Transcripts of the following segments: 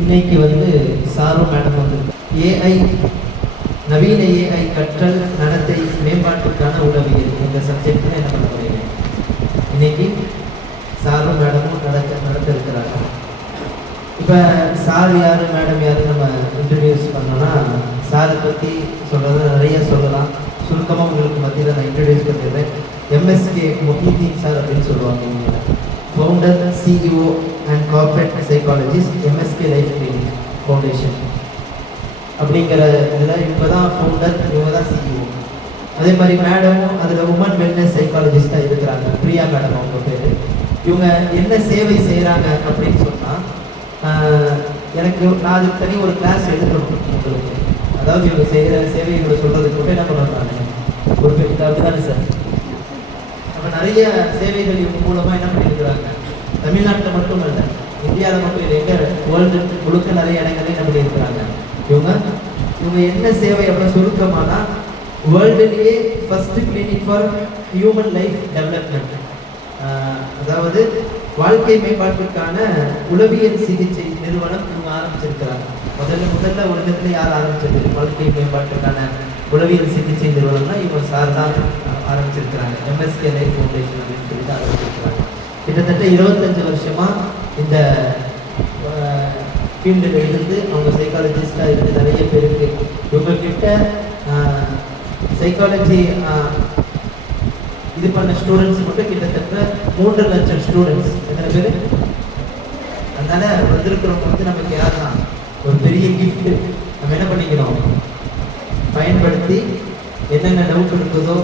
இன்னைக்கு சாரும் madam AI நவீன ஏஐ கற்றல் நடத்தை மேம்பாட்டுக்கான உளவியல் இந்த சப்ஜெக்டில் என்ன பண்ண போறீங்க? இன்னைக்கு சாரும் மேடமும் நடத்த இருக்கிறாங்க. இப்போ சார் யார் மேடம் யார் நம்ம இன்ட்ரடியூஸ் பண்ணோன்னா, சாரை பற்றி சொல்கிறது நிறைய சொல்லலாம். சுருக்கமாக உங்களுக்கு மத்தியில் நான் இன்ட்ரடியூஸ் பண்ணிடுறேன். எம்எஸ்கே மொஹிதீன் சார் அப்படின்னு சொல்லுவாங்க. Founder, CEO and corporate psychologist, MSK life training foundation அப்படிங்கிற இதில் இப்போ தான் ஃபவுண்டர், இவங்க தான் சிஇஓ. அதே மாதிரி மேடமும் அதில் உமன் வெல்னஸ் சைக்காலஜிஸ்டாக இருக்கிறாங்க. பிரியா மேடம் அவங்க பேர். இவங்க என்ன சேவை செய்கிறாங்க அப்படின்னு சொன்னால், நான் அதுக்கு தனி ஒரு கிளாஸ் எடுக்கணும் உங்களுக்கு. அதாவது இவங்க செய்கிற சேவைகளை சொல்கிறதுக்கு கூட என்ன பண்ணுறாங்க ஒரு பெரிய தானே சார். நம்ம நிறைய சேவைகள் இவங்க மூலமாக என்ன பண்ணியிருக்கிறாங்க, தமிழ்நாட்டில் மட்டும் இல்லை, இந்தியாவில் மட்டும் இல்லை, எங்கே வேர்ல்டு முழுக்க நிறைய இடங்களே என்ன பண்ணியிருக்கிறாங்க. இவங்க என்ன சேவை அப்படின்னா சுருக்கமானா வேர்ல்டுலேயே first clinic for human life development, அதாவது வாழ்க்கை மேம்பாட்டுக்கான உளவியல் சிகிச்சை நிறுவனம் இவங்க ஆரம்பிச்சிருக்கிறாங்க. முதல்ல உலகத்தில் யார் ஆரம்பிச்சது வாழ்க்கை மேம்பாட்டுக்கான உளவியல் சிகிச்சை நிறுவனம்னா இவங்க சார் தான் ஆரம்பிச்சிருக்கிறாங்க. எம்எஸ்கே லைஃப் ஃபவுண்டேஷன் அப்படின்னு சொல்லிட்டு ஆரம்பிச்சிருக்கிறாங்க. கிட்டத்தட்ட 25 வருஷமா இந்த ஃபீல்டில் இருந்து அவங்க சைக்காலஜிஸ்டாக இருந்து நிறைய பேருக்கு இவங்கக்கிட்ட சைக்காலஜி இது பண்ண ஸ்டூடெண்ட்ஸ் மட்டும் கிட்டத்தட்ட 3 லட்சம் ஸ்டூடெண்ட்ஸ். எத்தனை பேர்? அதனால வந்திருக்கிறவங்க நமக்கு யார் தான் ஒரு பெரிய கிஃப்ட். நம்ம என்ன பண்ணிக்கணும், பயன்படுத்தி என்னென்ன டவுட் இருக்குதோ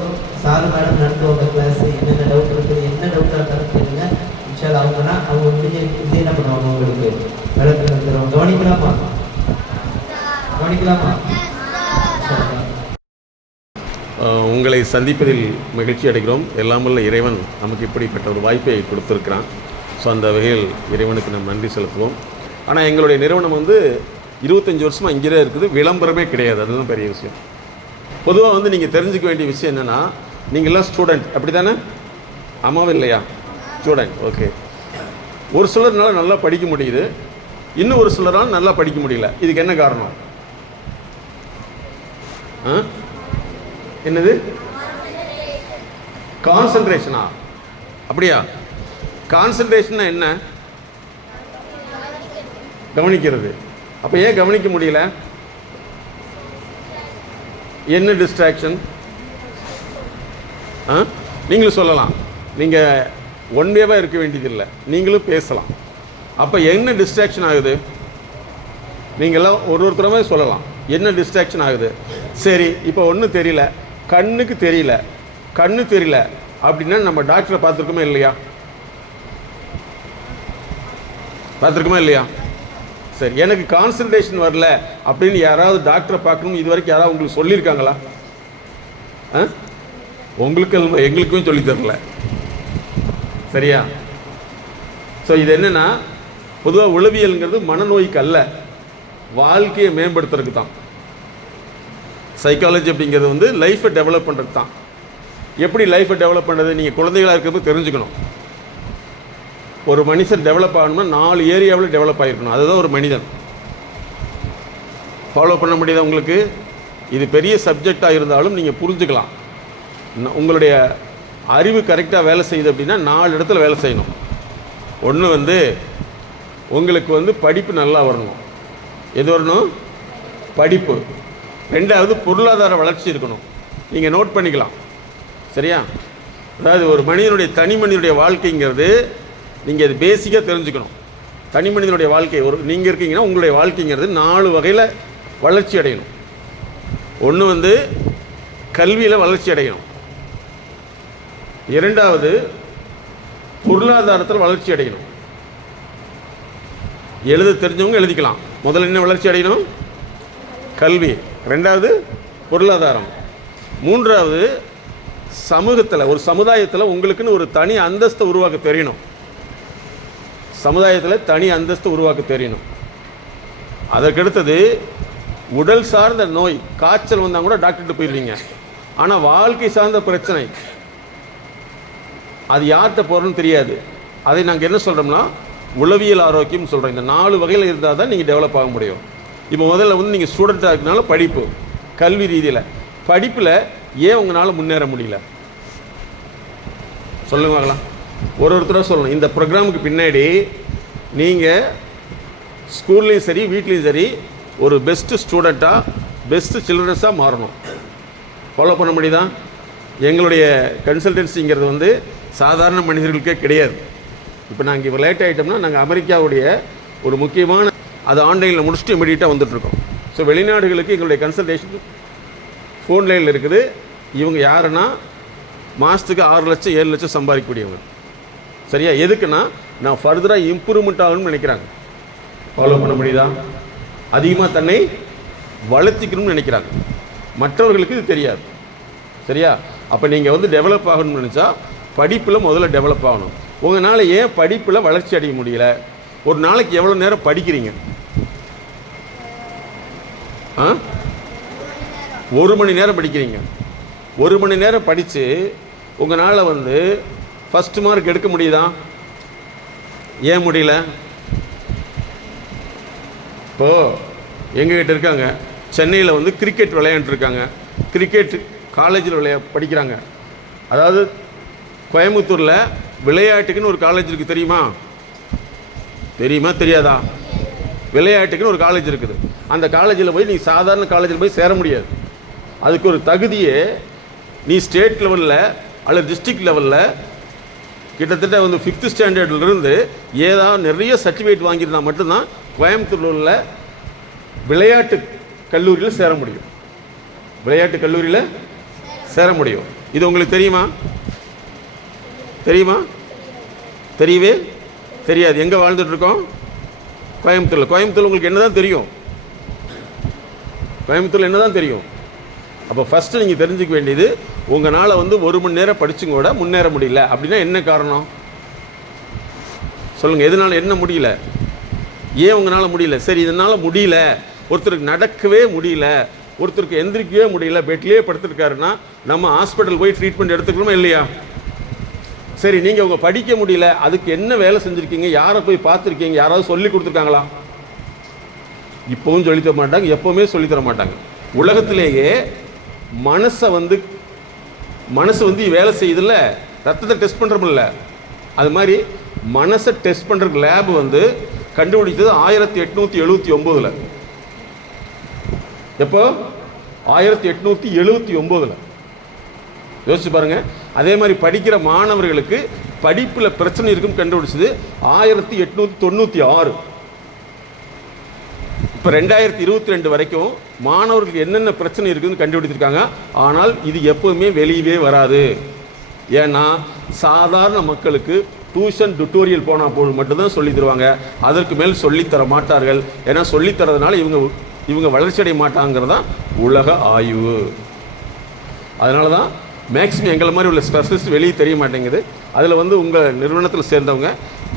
சார் மேடம் நடத்துவாங்க கிளாஸ். என்னென்ன டவுட் இருக்குது, என்ன டவுட்டாக இருந்தாலும் கேளுங்க. இன்ஷால் அவங்கன்னா அவங்க முடிஞ்ச இது என்ன பண்ணுவாங்க, உங்களுக்கு விளக்கு தருவாங்க. கவனிக்கலாமா? உங்களை சந்திப்பதில் மகிழ்ச்சி அடைகிறோம். எல்லாமல்ல இறைவன் நமக்கு இப்படிப்பட்ட ஒரு வாய்ப்பை கொடுத்துருக்கிறான். ஸோ அந்த வகையில் இறைவனுக்கு நம்ம நன்றி செலுத்துவோம். ஆனால் எங்களுடைய நிறுவனம் 25 வருஷமாக இங்கே இருக்குது, விளம்பரமே கிடையாது. அதுதான் பெரிய விஷயம். பொதுவாக நீங்கள் தெரிஞ்சுக்க வேண்டிய விஷயம் என்னென்னா, நீங்கள்லாம் ஸ்டூடெண்ட் அப்படி தானே? ஆமாவும் இல்லையா? ஸ்டூடெண்ட். ஓகே. ஒரு சிலர்னால நல்லா படிக்க முடியுது, இன்னும் ஒரு சிலரால் நல்லா படிக்க முடியல. இதுக்கு என்ன காரணம்? என்னது? கான்சன்ட்ரேஷனா? அப்படியா? கான்சன்ட்ரேஷன்னா என்ன? கவனிக்கிறது. அப்போ ஏன் கவனிக்க முடியல? என்ன டிஸ்ட்ராக்ஷன்? நீங்களும் சொல்லலாம். நீங்கள் ஒன்வேவாக இருக்க வேண்டியதில்லை, நீங்களும் பேசலாம். அப்போ என்ன டிஸ்ட்ராக்ஷன் ஆகுது? நீங்களாம் ஒருத்தரமே சொல்லலாம் என்ன டிஸ்ட்ராக்ஷன் ஆகுது. சரி, இப்போ ஒன்றும் தெரியல, கண்ணுக்கு தெரியல, கண்ணு தெரியல அப்படின்னா நம்ம டாக்டரை பார்த்துருக்கோமே இல்லையா? பார்த்துருக்கோமா இல்லையா? சரி, எனக்கு கான்சன்ட்ரேஷன் வரல அப்படின்னு யாராவது டாக்டரை பார்க்கணும் இது வரைக்கும் யாராவது உங்களுக்கு சொல்லியிருக்காங்களா? உங்களுக்கு எங்களுக்கும் சொல்லி தரல. சரியா? ஸோ இது என்னென்னா, பொதுவாக உளவியல்ங்கிறது மனநோய்க்கு அல்ல, வாழ்க்கையை மேம்படுத்துறதுக்கு தான். சைக்காலஜி அப்படிங்கிறது லைஃப்பை டெவலப் பண்ணுறது தான். எப்படி லைஃப்பை டெவலப் பண்ணுறது? நீங்கள் குழந்தைகளாக இருக்கிறது தெரிஞ்சுக்கணும். ஒரு மனுஷன் டெவலப் ஆகணும்னா 4 ஏரியாவில் டெவலப் ஆகிருக்கணும். அதுதான் ஒரு மனிதன். ஃபாலோ பண்ண முடியாத உங்களுக்கு இது பெரிய சப்ஜெக்டாக இருந்தாலும் நீங்கள் புரிஞ்சுக்கலாம். உங்களுடைய அறிவு கரெக்டாக வேலை செய்யுது அப்படின்னா 4 இடத்துல வேலை செய்யணும். ஒன்று உங்களுக்கு படிப்பு நல்லா வரணும். எது வரணும்? படிப்பு. 2வது பொருளாதார வளர்ச்சி இருக்கணும். நீங்கள் நோட் பண்ணிக்கலாம். சரியா? அதாவது ஒரு மனிதனுடைய தனி மனிதனுடைய வாழ்க்கைங்கிறது நீங்கள் அது பேசிக்காக தெரிஞ்சுக்கணும். தனி மனிதனுடைய வாழ்க்கை நீங்கள் இருக்கீங்கன்னா உங்களுடைய வாழ்க்கைங்கிறது 4 வகையில் வளர்ச்சி அடையணும். ஒன்று கல்வியில் வளர்ச்சி அடையணும். 2வது பொருளாதாரத்தில் வளர்ச்சி அடையணும். எழுத தெரிஞ்சவங்க எழுதிக்கலாம். முதல்ல என்ன வளர்ச்சி அடையணும்? கல்வி. 2வது பொருளாதாரம். 3வது சமூகத்தில், ஒரு சமுதாயத்தில் உங்களுக்குன்னு ஒரு தனி அந்தஸ்தை உருவாக்க தெரியணும். சமுதாயத்தில் தனி அந்தஸ்து உருவாக்க தெரியணும். அதற்கடுத்தது உடல் சார்ந்த நோய், காய்ச்சல் வந்தால் கூட டாக்டர்கிட்ட போயிடுவீங்க. ஆனால் வாழ்க்கை சார்ந்த பிரச்சனை அது யார்கிட்ட போகிறோன்னு தெரியாது. அதை நாங்கள் என்ன சொல்கிறோம்னா, உளவியல் ஆரோக்கியம் சொல்கிறேன். இந்த 4 வகையில் இருந்தால் தான் நீங்கள் டெவலப் ஆக முடியும். இப்போ முதல்ல வந்து நீங்கள் ஸ்டூடெண்ட்டாக இருக்கனால படிப்பு, கல்வி ரீதியில் படிப்பில் ஏன் உங்களால் முன்னேற முடியல சொல்லுங்க பார்க்கலாம். ஒருத்தராக சொல்லணும். இந்த ப்ரோக்ராமுக்கு பின்னாடி நீங்கள் ஸ்கூல்லையும் சரி வீட்லேயும் சரி ஒரு பெஸ்ட்டு ஸ்டூடெண்ட்டாக பெஸ்ட்டு சில்ட்ரன்ஸாக மாறணும். ஃபாலோ பண்ண முடியுதா? எங்களுடைய கன்சல்டன்சிங்கிறது வந்து சாதாரண மனிதர்களுக்கே கிடையாது. இப்போ நாங்கள் இப்போ லேட் ஆகிட்டோம்னா நாங்கள் அமெரிக்காவுடைய ஒரு முக்கியமான அது ஆன்லைனில் முடிச்சுட்டு இமீடியட்டாக வந்துட்டுருக்கோம். ஸோ வெளிநாடுகளுக்கு எங்களுடைய கன்சல்டேஷன் ஃபோன் லைனில் இருக்குது. இவங்க யாருன்னா மாதத்துக்கு 6 லட்சம் 7 லட்சம் சம்பாதிக்கக்கூடியவங்க. சரியா? எதுக்குன்னா நான் ஃபர்தராக இம்ப்ரூவ்மெண்ட் ஆகணும்னு நினைக்கிறாங்க. ஃபாலோ பண்ண முடியுதா? அதிகமாக தன்னை வளர்த்திக்கணும்னு நினைக்கிறாங்க. மற்றவர்களுக்கு இது தெரியாது. சரியா? அப்போ நீங்கள் வந்து டெவலப் ஆகணும்னு நினச்சா படிப்பில் முதல்ல டெவலப் ஆகணும். உங்களால் ஏன் படிப்பில் வளர்ச்சி அடைய முடியல? ஒரு நாளைக்கு எவ்வளோ நேரம் படிக்கிறீங்க? 1 மணி நேரம் படிக்கிறீங்க. 1 மணி நேரம் படித்து உங்களால் வந்து ஃபஸ்ட் மார்க் எடுக்க முடியுதா? ஏன் முடியல? இப்போது எங்ககிட்ட இருக்காங்க சென்னையில் வந்து கிரிக்கெட் விளையாண்டுருக்காங்க. கிரிக்கெட் காலேஜில் படிக்கிறாங்க. அதாவது கோயம்புத்தூரில் விளையாட்டுக்குன்னு ஒரு காலேஜ் இருக்குது. தெரியுமா? தெரியாதா? விளையாட்டுக்குன்னு ஒரு காலேஜ் இருக்குது. அந்த காலேஜில் போய் நீ சாதாரண காலேஜில் போய் சேர முடியாது. அதுக்கு ஒரு தகுதியே நீ ஸ்டேட் லெவலில் அல்லது டிஸ்ட்ரிக்ட் லெவலில் கிட்டத்தட்ட வந்து 5th ஸ்டாண்டர்ட்லேருந்து ஏதாவது நிறைய சர்டிஃபிகேட் வாங்கியிருந்தால் மட்டும்தான் கோயம்புத்தூரில் உள்ள விளையாட்டு கல்லூரியில் சேர முடியும். விளையாட்டு கல்லூரியில் சேர முடியும். இது உங்களுக்கு தெரியுமா? தெரியவே தெரியாது. எங்கே வாழ்ந்துட்டுருக்கோம்? கோயம்புத்தூரில். கோயம்புத்தூர் உங்களுக்கு என்ன தான் தெரியும்? கோயம்புத்தூரில் என்ன தான் தெரியும்? அப்போ ஃபஸ்ட்டு நீங்கள் தெரிஞ்சுக்க வேண்டியது, உங்களால் வந்து 1 மணி நேரம் படிச்சுங்க கூட முன்னேற முடியல அப்படின்னா என்ன காரணம் சொல்லுங்கள். எதனால் என்ன முடியல? ஏன் உங்களால் முடியல? சரி, இதனால் முடியல, ஒருத்தருக்கு நடக்கவே முடியல, ஒருத்தருக்கு எந்திரிக்கவே முடியல, பெட்லேயே படுத்துருக்காருன்னா நம்ம ஹாஸ்பிட்டல் போய் ட்ரீட்மெண்ட் எடுத்துக்கணுமா இல்லையா? சரி, நீங்கள் உங்கள் படிக்க முடியல, அதுக்கு என்ன வேலை செஞ்சுருக்கீங்க? யாரை போய் பார்த்துருக்கீங்க? யாராவது சொல்லி கொடுத்துருக்காங்களா? இப்போவும் சொல்லித்தர மாட்டாங்க, எப்போவுமே சொல்லித்தர மாட்டாங்க. உலகத்திலேயே மனசு வந்து வேலை செய்யுதில்ல, ரத்தத்தை டெஸ்ட் பண்ணுறோம்ல, அது மாதிரி மனசை டெஸ்ட் பண்ணுறதுக்கு லேப் வந்து கண்டுபிடிச்சது 1879. எப்போ? 1879. யோசிச்சு பாருங்க. அதே மாதிரி படிக்கிற மாணவர்களுக்கு படிப்பில் பிரச்சனை இருக்குன்னு கண்டுபிடிச்சது 1896. இப்போ 2022 வரைக்கும் மாணவர்களுக்கு என்னென்ன பிரச்சனை இருக்குதுன்னு கண்டுபிடிச்சிருக்காங்க. ஆனால் இது எப்போவுமே வெளியவே வராது. ஏன்னா சாதாரண மக்களுக்கு டியூஷன் டுட்டோரியல் போனால் போது மட்டும்தான் சொல்லி தருவாங்க. அதற்கு மேல் சொல்லித்தர மாட்டார்கள். ஏன்னா சொல்லித்தரதுனால இவங்க வளர்ச்சி அடைய மாட்டாங்கிறதான் உலக ஆய்வு. அதனால தான் மேக்ஸிமம் எங்களை மாதிரி உள்ள ஸ்பெஷலிஸ்ட் வெளியே தெரிய மாட்டேங்குது. அதில் வந்து உங்கள் நிறுவனத்தில் சேர்ந்தவங்க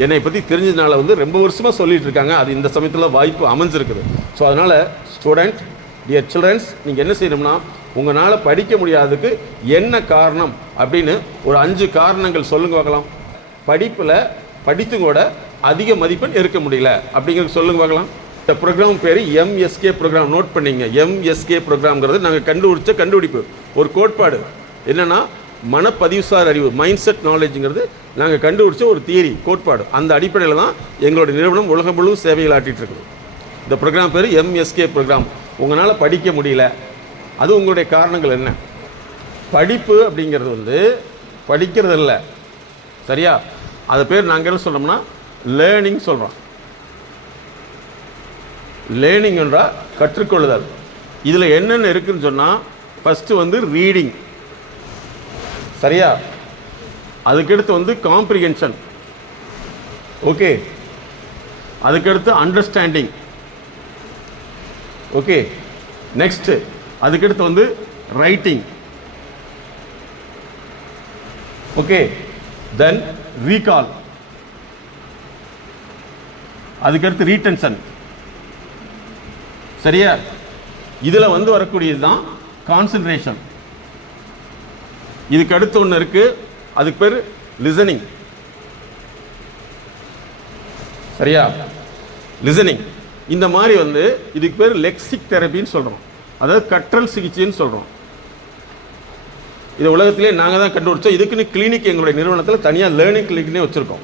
என்னை பற்றி தெரிஞ்சதுனால வந்து ரொம்ப வருஷமாக சொல்லிகிட்டு இருக்காங்க. அது இந்த சமயத்தில் வாய்ப்பு அமைஞ்சிருக்குது. ஸோ அதனால் ஸ்டூடெண்ட், டியர் சில்ட்ரன்ஸ், நீங்கள் என்ன செய்யணும்னா உங்களால் படிக்க முடியாததுக்கு என்ன காரணம் அப்படின்னு ஒரு 5 காரணங்கள் சொல்லுங்க பார்க்கலாம். படிப்பில் படித்து கூட அதிக மதிப்பெண் எடுக்க முடியல அப்படிங்கிறது சொல்லுங்க பார்க்கலாம். இந்த ப்ரோக்ராம் பேர் MSK ப்ரோக்ராம். நோட் பண்ணிங்க. MSK ப்ரோக்ராம்ங்கிறது நாங்கள் கண்டுபிடிச்ச கண்டுபிடிப்பு, ஒரு கோட்பாடு. என்னென்னா மனப்பதிவுசார் அறிவு, மைண்ட் செட் நாலேஜுங்கிறது நாங்கள் கண்டுபிடிச்ச ஒரு தியரி, கோட்பாடு. அந்த அடிப்படையில் தான் எங்களுடைய நிறுவனம் உலகம் முழுவதும் சேவைகள் ஆட்டிகிட்டு இருக்குது. இந்த ப்ரோக்ராம் பேர் MSK ப்ரோக்ராம். உங்களால் படிக்க முடியல, அது உங்களுடைய காரணங்கள் என்ன? படிப்பு அப்படிங்கிறது வந்து படிக்கிறது இல்லை. சரியா? அது பேர் நாங்கள் என்ன சொல்கிறோம்னா லேர்னிங் சொல்கிறோம். லேர்னிங் என்றால் கற்றுக்கொள்ளுதல். இதில் என்னென்ன இருக்குதுன்னு சொன்னால் ஃபஸ்ட்டு வந்து ரீடிங். சரியா? அதுக்கடுத்து வந்து காம்ப்ரிஹென்ஷன். ஓகே. அதுக்கடுத்து அண்டர்ஸ்டாண்டிங். ஓகே. நெக்ஸ்ட்டு அதுக்கடுத்து வந்து ரைட்டிங். ஓகே. தென் ரீகால். அதுக்கடுத்து ரீடென்ஷன். சரியா? இதில் வந்து வரக்கூடியது தான் கான்சன்ட்ரேஷன். இதுக்கு அடுத்து ஒன்று இருக்குது, அதுக்கு பேர் லிசனிங். சரியா? லிசனிங். இந்த மாதிரி வந்து இதுக்கு பேர் லெக்சிக் தெரப்பின்னு சொல்கிறோம், அதாவது கற்றல் சிகிச்சைன்னு சொல்கிறோம். இது உலகத்திலே நாங்கள் தான் கண்டுபிடிச்சோம். இதுக்குன்னு கிளினிக் எங்களுடைய நிறுவனத்தில் தனியாக லேர்னிங் கிளினிக்னே வச்சுருக்கோம்.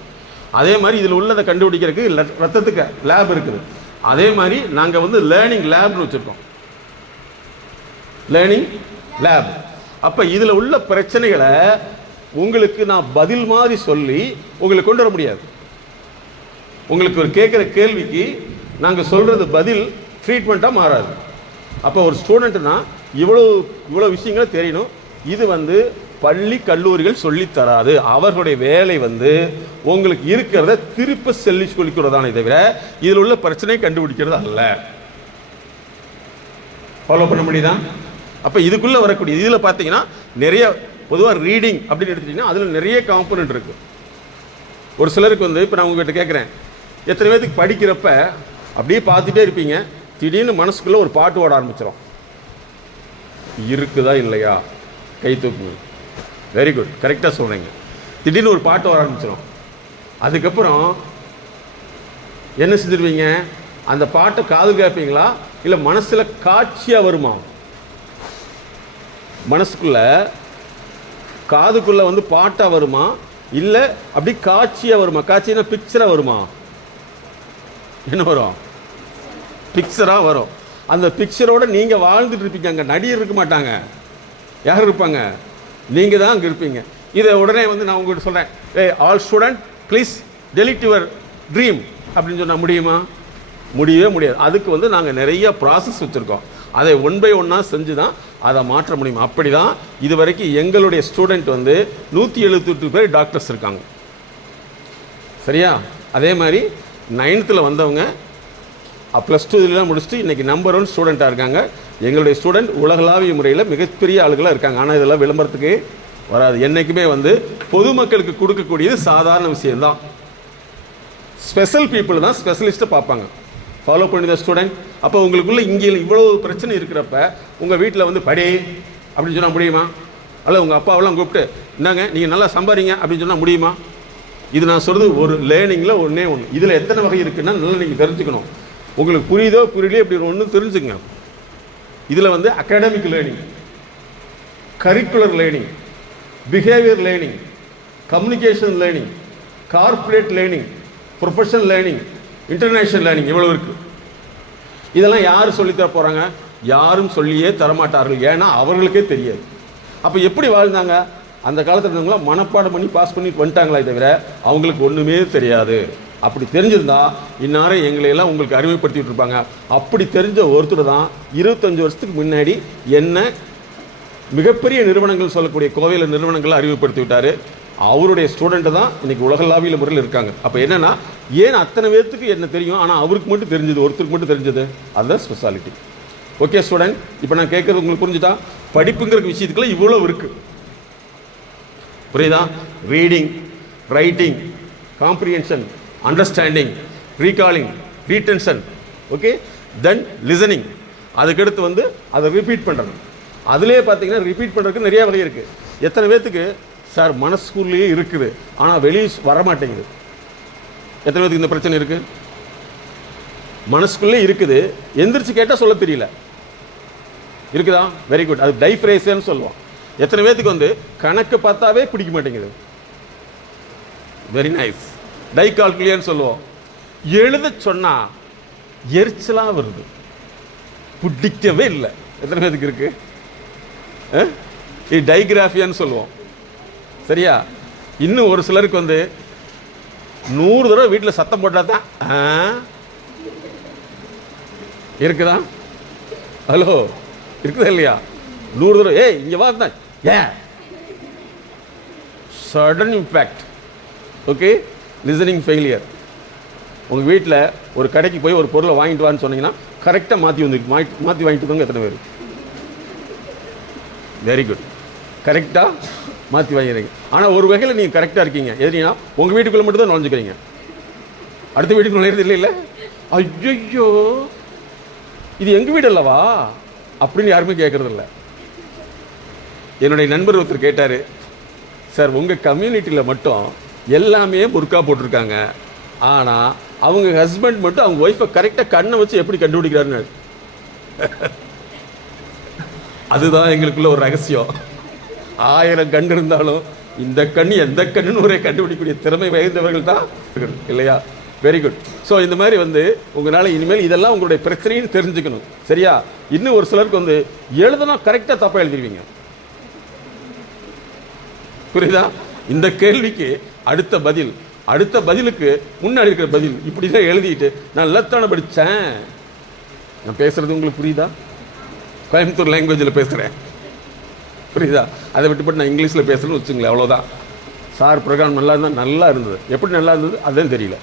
அதே மாதிரி இதில் உள்ளதை கண்டுபிடிக்கிறதுக்கு ரத்தத்துக்கு லேப் இருக்குது. அதே மாதிரி நாங்கள் வந்து லேர்னிங் லேப்னு வச்சுருக்கோம், லேர்னிங் லேப். அப்போ இதில் உள்ள பிரச்சனைகளை உங்களுக்கு நான் பதில் மாதிரி சொல்லி உங்களுக்கு கொண்டு வர முடியாது. உங்களுக்கு ஒரு கேட்குற கேள்விக்கு நாங்கள் சொல்கிறது பதில் ட்ரீட்மெண்ட்டாக மாறாது. அப்போ ஒரு ஸ்டூடெண்ட்னா இவ்வளோ விஷயங்களை தெரியணும். இது வந்து பள்ளி கல்லூரிகள் சொல்லித்தராது. அவர்களுடைய வேலை வந்து உங்களுக்கு இருக்கிறத திருப்ப சொல்லி கொடுக்கிறதானே தவிர இதில் உள்ள பிரச்சனையை கண்டுபிடிக்கிறது அல்ல. ஃபாலோ பண்ண முடியுதா? அப்போ இதுக்குள்ளே வரக்கூடிய இதில் பார்த்தீங்கன்னா நிறைய பொதுவாக ரீடிங் அப்படின்னு எடுத்துட்டிங்கன்னா அதில் நிறைய காம்பனண்ட் இருக்குது. ஒரு சிலருக்கு வந்து இப்போ நான் உங்ககிட்ட கேட்குறேன், எத்தனை பேருக்கு படிக்கிறப்ப அப்படியே பார்த்துட்டே இருப்பீங்க, திடீர்னு மனசுக்குள்ளே ஒரு பாட்டு ஓட ஆரம்பிச்சிடும். இருக்குதா இல்லையா? கை தூக்குங்க. வெரி குட், கரெக்டாக சொல்கிறீங்க. திடீர்னு ஒரு பாட்டு வர ஆரம்பிச்சிடும். அதுக்கப்புறம் என்ன செஞ்சிருவீங்க? அந்த பாட்டை காது கேட்பீங்களா இல்லை மனசில் காட்சியாக வருமா? மனசுக்குள்ள காதுக்குள்ளே வந்து பாட்டாக வருமா இல்லை அப்படி காட்சியாக வருமா? காட்சினா பிக்சராக வருமா? என்ன வரும்? பிக்சராக வரும். அந்த பிக்சரோட நீங்கள் வாழ்ந்துட்டு இருப்பீங்க. அங்கே நடிகர் இருக்க மாட்டாங்க. யார் இருப்பாங்க? நீங்கள் தான் அங்கே இருப்பீங்க. இதை உடனே வந்து நான் உங்கள்கிட்ட சொல்கிறேன், all student please delete your dream அப்படின்னு சொன்னால் முடியுமா? முடியவே முடியாது. அதுக்கு வந்து நாங்கள் நிறைய ப்ராசஸ் வச்சுருக்கோம். அதை ஒன் பை ஒன்னாக செஞ்சு தான் அதை மாற்ற முடியும். அப்படி தான் இது வரைக்கும் எங்களுடைய ஸ்டூடெண்ட் வந்து 178 பேர் டாக்டர்ஸ் இருக்காங்க. சரியா? அதே மாதிரி 9th வந்தவங்க +2 இதெல்லாம் முடிச்சுட்டு இன்றைக்கி நம்பர் 1 ஸ்டூடெண்ட்டாக இருக்காங்க. எங்களுடைய ஸ்டூடெண்ட் உலகளாவிய முறையில் மிகப்பெரிய ஆளுகளாக இருக்காங்க. ஆனால் இதெல்லாம் விளம்பரத்துக்கு வராது. என்றைக்குமே வந்து பொதுமக்களுக்கு கொடுக்கக்கூடியது சாதாரண விஷயம்தான். ஸ்பெஷல் பீப்புள் தான் ஸ்பெஷலிஸ்ட்டை பார்ப்பாங்க. ஃபாலோ பண்ணி ஸ்டூடெண்ட். அப்போ உங்களுக்குள்ளே இங்கே இவ்வளோ பிரச்சனை இருக்கிறப்ப உங்கள் வீட்டில் வந்து படி அப்படின்னு சொன்னால் முடியுமா? அல்ல உங்கள் அப்பாவெல்லாம் கூப்பிட்டு இந்தாங்க நீங்கள் நல்லா சம்பாதிங்க அப்படின்னு சொன்னால் முடியுமா? இது நான் சொல்கிறது ஒரு லேர்னிங்கில் ஒன்றே ஒன்று. இதில் எத்தனை வகை இருக்குன்னா நல்லா நீங்கள் தெரிஞ்சுக்கணும். உங்களுக்கு புரியுதோ புரியலையோ இப்படி ஒன்று தெரிஞ்சுங்க. இதில் வந்து academic learning, curricular learning, behaviour learning, communication learning, corporate learning, professional learning, international learning இவ்வளோ இருக்குது. இதெல்லாம் யார் சொல்லித்தர போகிறாங்க? யாரும் சொல்லியே தரமாட்டார்கள். ஏன்னா அவர்களுக்கே தெரியாது. அப்போ எப்படி வாழ்ந்தாங்க அந்த காலத்தில் இருந்தவங்களாம்? மனப்பாடம் பண்ணி பாஸ் பண்ணி வந்துட்டாங்களே தவிர அவங்களுக்கு ஒன்றுமே தெரியாது. அப்படி தெரிஞ்சிருந்தா இந்நேரம் எங்களையெல்லாம் உங்களுக்கு அறிமுகப்படுத்திட்டு இருப்பாங்க. அப்படி தெரிஞ்ச ஒருத்தர் தான் 25 வருஷத்துக்கு முன்னாடி என்ன மிகப்பெரிய நிறுவனங்கள் சொல்லக்கூடிய கோவையில் நிறுவனங்களை அறிமுகப்படுத்தி விட்டார். அவருடைய ஸ்டூடெண்ட்டு தான் இன்றைக்கி உலகளாவிய முறையில் இருக்காங்க. அப்போ என்னென்னா, ஏன் அத்தனை பேர்த்துக்கு என்ன தெரியும் ஆனால் அவருக்கு மட்டும் தெரிஞ்சது, ஒருத்தருக்கு மட்டும் தெரிஞ்சது? அதுதான் ஸ்பெஷாலிட்டி. ஓகே ஸ்டூடெண்ட், இப்போ நான் கேட்குறது உங்களுக்கு புரிஞ்சுட்டா? படிப்புங்கிற விஷயத்துக்குள்ள இவ்வளோ இருக்குது. புரியுதா? Reading, writing, comprehension, understanding, recalling, retention, okay, then listening. அதுக்கடுத்து வந்து அதை ரிப்பீட் பண்ணுறது. அதுலேயே பார்த்தீங்கன்னா ரிப்பீட் பண்ணுறதுக்கு நிறைய வகை இருக்குது. எத்தனை பேர்த்துக்கு சார் மனசுக்குள்ளேயே இருக்குது ஆனால் வெளியே வரமாட்டேங்குது? எத்தனை பேர்த்துக்கு இந்த பிரச்சனை இருக்குது? மனசுக்குள்ளே இருக்குது, எந்திரிச்சு கேட்டால் சொல்ல தெரியல. இருக்குதா? Very good. அது டைஃப்ரேஷன்னு சொல்லுவோம். எத்தனை பேர்த்துக்கு வந்து கணக்கு பார்த்தாவே பிடிக்க மாட்டேங்குது? Very nice. டைகால்குலியர்னு சொல்லுவோம். எழுத சொன்னால் எரிச்சலாக வருது, பிடிக்கவே இல்லை. எத்தனை பேருக்கு இருக்கு? இது டைகிராஃபியான்னு சொல்லுவோம். சரியா? இன்னும் ஒரு சிலருக்கு வந்து 100 தடவை வீட்டில் சத்தம் போட்டால் தான் இருக்குதா? ஹலோ, இருக்குதா இல்லையா? 100 தடவை ஏய் இங்கே வா தான் ஏன் sudden impact. Okay, listening failure. உங்கள் வீட்டில் ஒரு கடைக்கு போய் ஒரு பொருளை வாங்கிட்டு வான்னு சொன்னீங்கன்னா கரெக்டாக மாற்றி வாங்கிட்டு போங்க. எத்தனை பேர்? வெரி குட், கரெக்டாக மாற்றி வாங்கிறீங்க. ஆனால் ஒரு வகையில் நீங்கள் கரெக்டாக இருக்கீங்க. எதுனா உங்கள் வீட்டுக்குள்ளே மட்டும் தான் நுழைஞ்சுக்கிறீங்க, அடுத்த வீட்டுக்கு நுழையிறது இல்லை. இல்லை, ஐயோ இது எங்கள் வீடு அல்லவா அப்படின்னு யாருமே கேட்குறதில்ல. என்னுடைய நண்பர் ஒருத்தர் கேட்டார், சார் உங்கள் கம்யூனிட்டியில் மட்டும் எல்லாமே புர்கா போட்டிருக்காங்க, ஆனால் அவங்க ஹஸ்பண்ட் மட்டும் அவங்க ஒய்ஃபை கரெக்டாக கண்ணை வச்சு எப்படி கண்டுபிடிக்கிறாருன்னு. அதுதான் எங்களுக்குள்ள ஒரு ரகசியம். 1000 கண் இருந்தாலும் இந்த கண் எந்த கண்ணுன்னு ஒரே கண்டுபிடிக்கக்கூடிய திறமை வாய்ந்தவர்கள் தான் இல்லையா? Very good. ஸோ இந்த மாதிரி உங்களால் இனிமேல் இதெல்லாம் உங்களுடைய பிரச்சனைன்னு தெரிஞ்சுக்கணும். சரியா? இன்னும் ஒரு சிலருக்கு எழுதுனா கரெக்டாக தப்பாக எழுதிருவீங்க. புரியுதா? இந்த கேள்விக்கு அடுத்த பதிலுக்கு முன்னாடி இருக்கிற பதில் இப்படி தான் எழுதிட்டு நான் நல்லத்தான படித்தேன். நான் பேசுறது உங்களுக்கு புரியுதா? கோயம்புத்தூர் லாங்குவேஜில் பேசுகிறேன், புரியுதா? அதை விட்டுப்பட்டு நான் இங்கிலீஷில் பேசுகிறேன்னு வச்சுங்களேன், அவ்வளோதான். சார் ப்ரோக்ராம் நல்லா இருந்தால் நல்லா இருந்தது, எப்படி நல்லா இருந்தது அதுதான் தெரியல.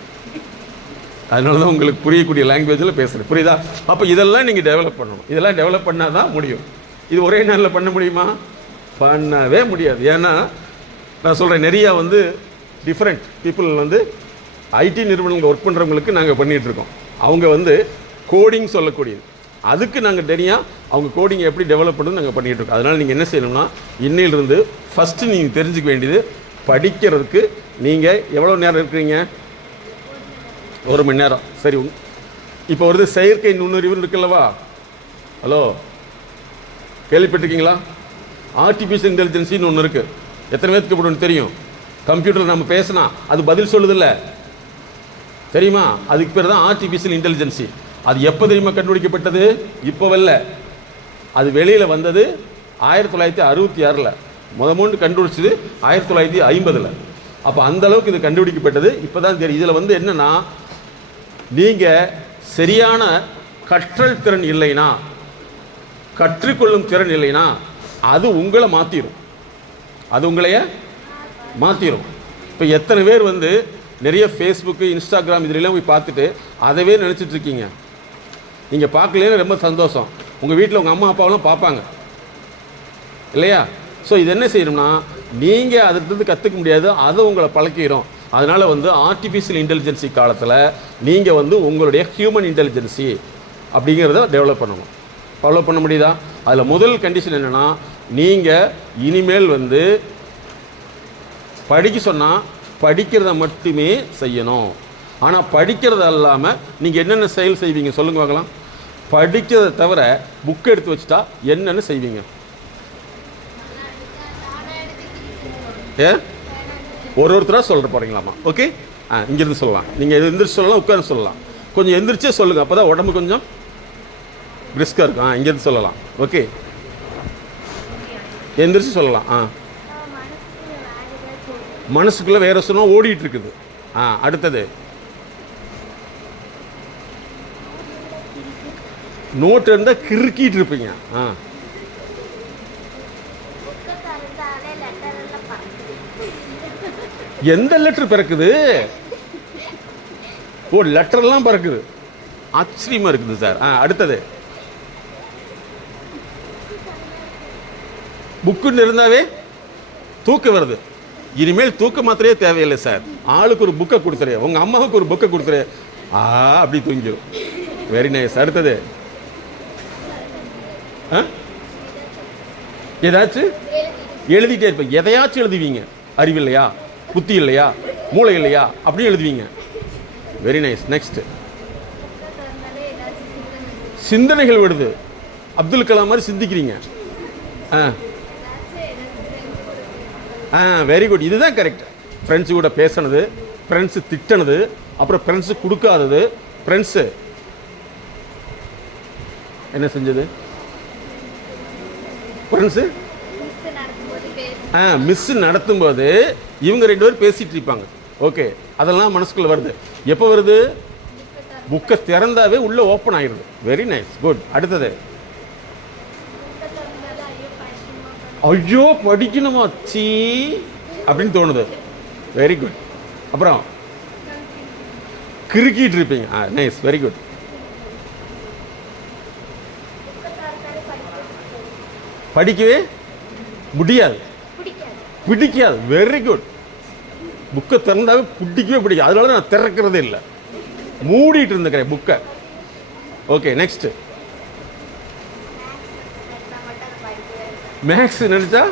அதனால தான் உங்களுக்கு புரியக்கூடிய லாங்குவேஜில் பேசுகிறேன், புரியுதா? அப்போ இதெல்லாம் நீங்கள் டெவலப் பண்ணணும். இதெல்லாம் டெவலப் பண்ணால் தான் முடியும். இது ஒரே நாளில் பண்ண முடியுமா? பண்ணவே முடியாது. ஏன்னா நான் சொல்கிறேன், நிறையா டிஃப்ரெண்ட் பீப்புள் ஐடி நிறுவனங்கள் ஒர்க் பண்ணுறவங்களுக்கு நாங்கள் பண்ணிகிட்ருக்கோம். அவங்க கோடிங் சொல்லக்கூடியது, அதுக்கு நாங்கள் தெரியும் அவங்க கோடிங் எப்படி டெவலப் பண்ணுறது நாங்கள் பண்ணிகிட்ருக்கோம். அதனால் நீங்கள் என்ன செய்யணும்னா இன்னையிலிருந்து ஃபஸ்ட்டு நீங்கள் தெரிஞ்சுக்க வேண்டியது, படிக்கிறதுக்கு நீங்கள் எவ்வளோ நேரம் இருக்கிறீங்க? 1 மணி நேரம். சரி, இப்போ செயற்கை நுண்ணறிவு இருக்குல்லவா? ஹலோ, கேள்விப்பட்டிருக்கீங்களா? ஆர்டிஃபிஷியல் இன்டெலிஜென்சின்னு ஒன்று இருக்குது. எத்தனை பேருக்கு இப்படி ஒன்று தெரியும்? கம்ப்யூட்டர் நம்ம பேசினா அது பதில் சொல்லுதில்ல, தெரியுமா? அதுக்கு பேர் தான் ஆர்டிஃபிஷியல் இன்டெலிஜென்சி. அது எப்போ தெரியுமா கண்டுபிடிக்கப்பட்டது? இப்போவல்ல, அது வெளியில் வந்தது 1966. முதல் கண்டுபிடிச்சது 1950. அப்போ அந்த அளவுக்கு இது கண்டுபிடிக்கப்பட்டது இப்போ தான் தெரியும். இதில் என்னென்னா, நீங்கள் சரியான கற்றல் திறன் இல்லைன்னா, கற்றுக்கொள்ளும் திறன் இல்லைன்னா அது உங்களை மாற்றிடும். இப்போ எத்தனை பேர் நிறைய ஃபேஸ்புக்கு, இன்ஸ்டாகிராம் இதிலெல்லாம் போய் பார்த்துட்டு அதவே நினச்சிட்ருக்கீங்க. நீங்கள் பார்க்கலன்னு ரொம்ப சந்தோஷம். உங்கள் வீட்டில் உங்கள் அம்மா அப்பாவெல்லாம் பார்ப்பாங்க இல்லையா? ஸோ இது என்ன செய்யணும்னா, நீங்கள் அதிலிருந்து கற்றுக்க முடியாது, அதை உங்களை பழக்கிறோம். அதனால் ஆர்டிஃபிஷியல் இன்டெலிஜென்சி காலத்தில் நீங்கள் உங்களுடைய ஹியூமன் இன்டெலிஜென்சி அப்படிங்கிறத டெவலப் பண்ணணும். ஃபாலோ பண்ண முடியுதா? அதில் முதல் கண்டிஷன் என்னென்னா, நீங்கள் இனிமேல் படிக்க சொன்னால் படிக்கிறத மட்டுமே செய்யணும். ஆனால் படிக்கிறது இல்லாமல் நீங்கள் என்னென்ன செயல் செய்வீங்க சொல்லுங்க பார்க்கலாம். படிக்கிறத தவிர புக் எடுத்து வச்சுட்டா என்னென்னு செய்வீங்க? ஒருத்தராக சொல்கிற போகிறீங்களாம்மா? ஓகே, இங்கேருந்து சொல்லலாம். நீங்கள் எந்திரிச்சு சொல்லலாம், உட்காந்து சொல்லலாம். கொஞ்சம் எந்திரிச்சே சொல்லுங்கள், அப்போ தான் உடம்பு கொஞ்சம் பிரிஸ்காக இருக்கும். இங்கேருந்து சொல்லலாம். ஓகே, எந்திரிச்சு சொல்லலாம். மனசுக்குள்ளே வேறு சொன்னால் ஓடிட்டு இருக்குது. அடுத்தது நோட்டு இருந்தால் கிறுக்கிட்டு இருப்பீங்க. எந்த லெட்டர் பிறக்குது? ஓ, லெட்டர்லாம் பிறக்குது. ஆச்சரியமா இருக்குது சார். அடுத்தது புக்குன்னு இருந்தாவே தூக்கம் வருது. இனிமேல் தூக்க மாத்திரையே தேவையில்லை சார். ஆளுக்கு ஒரு புக்கை கொடுத்துரு, உங்கள் அம்மாவுக்கு ஒரு புக்கை கொடுத்துரு, அப்படி தூங்கிடும். Very nice. அடுத்தது ஏதாச்சும் எழுதிட்டே இருப்பேன். எதையாச்சும் எழுதுவீங்க. அறிவு இல்லையா, புத்தி இல்லையா, மூளை இல்லையா, அப்படியும் எழுதுவீங்க. Very nice. நெக்ஸ்ட், சிந்தனைகள் விடுது. அப்துல் கலாம் மாதிரி சிந்திக்கிறீங்க. Very good. இதுதான் கரெக்ட். ஃப்ரெண்ட்ஸு கூட பேசினது, ஃப்ரெண்ட்ஸு திட்டினது, அப்புறம் ஃப்ரெண்ட்ஸு கொடுக்காதது, ஃப்ரெண்ட்ஸு என்ன செஞ்சது? ஃப்ரெண்ட்ஸு மிஸ் நடத்தும்போது இவங்க 2 பேரும் பேசிகிட்டு இருப்பாங்க. ஓகே, அதெல்லாம் மனசுக்குள்ளே வருது. எப்போ வருது? புக்கை திறந்தாவே உள்ளே ஓப்பன் ஆகிடுது. Very nice, good. அடுத்தது, ஐயோ படிக்கணுமா சீ அப்படின்னு தோணுது. Very good. அப்புறம் கிறுக்கிட்டு இருப்பீங்க. Nice, very good. படிக்கவே முடியாது, பிடிக்காது. Very good. புக்கை திறந்தாவே பிடிக்கவே பிடிக்காது. அதனால நான் திறக்கிறதே இல்லை, மூடிட்டு இருந்துக்கிறேன் புக்கை. Okay, next. மேக்ஸ் நினச்சா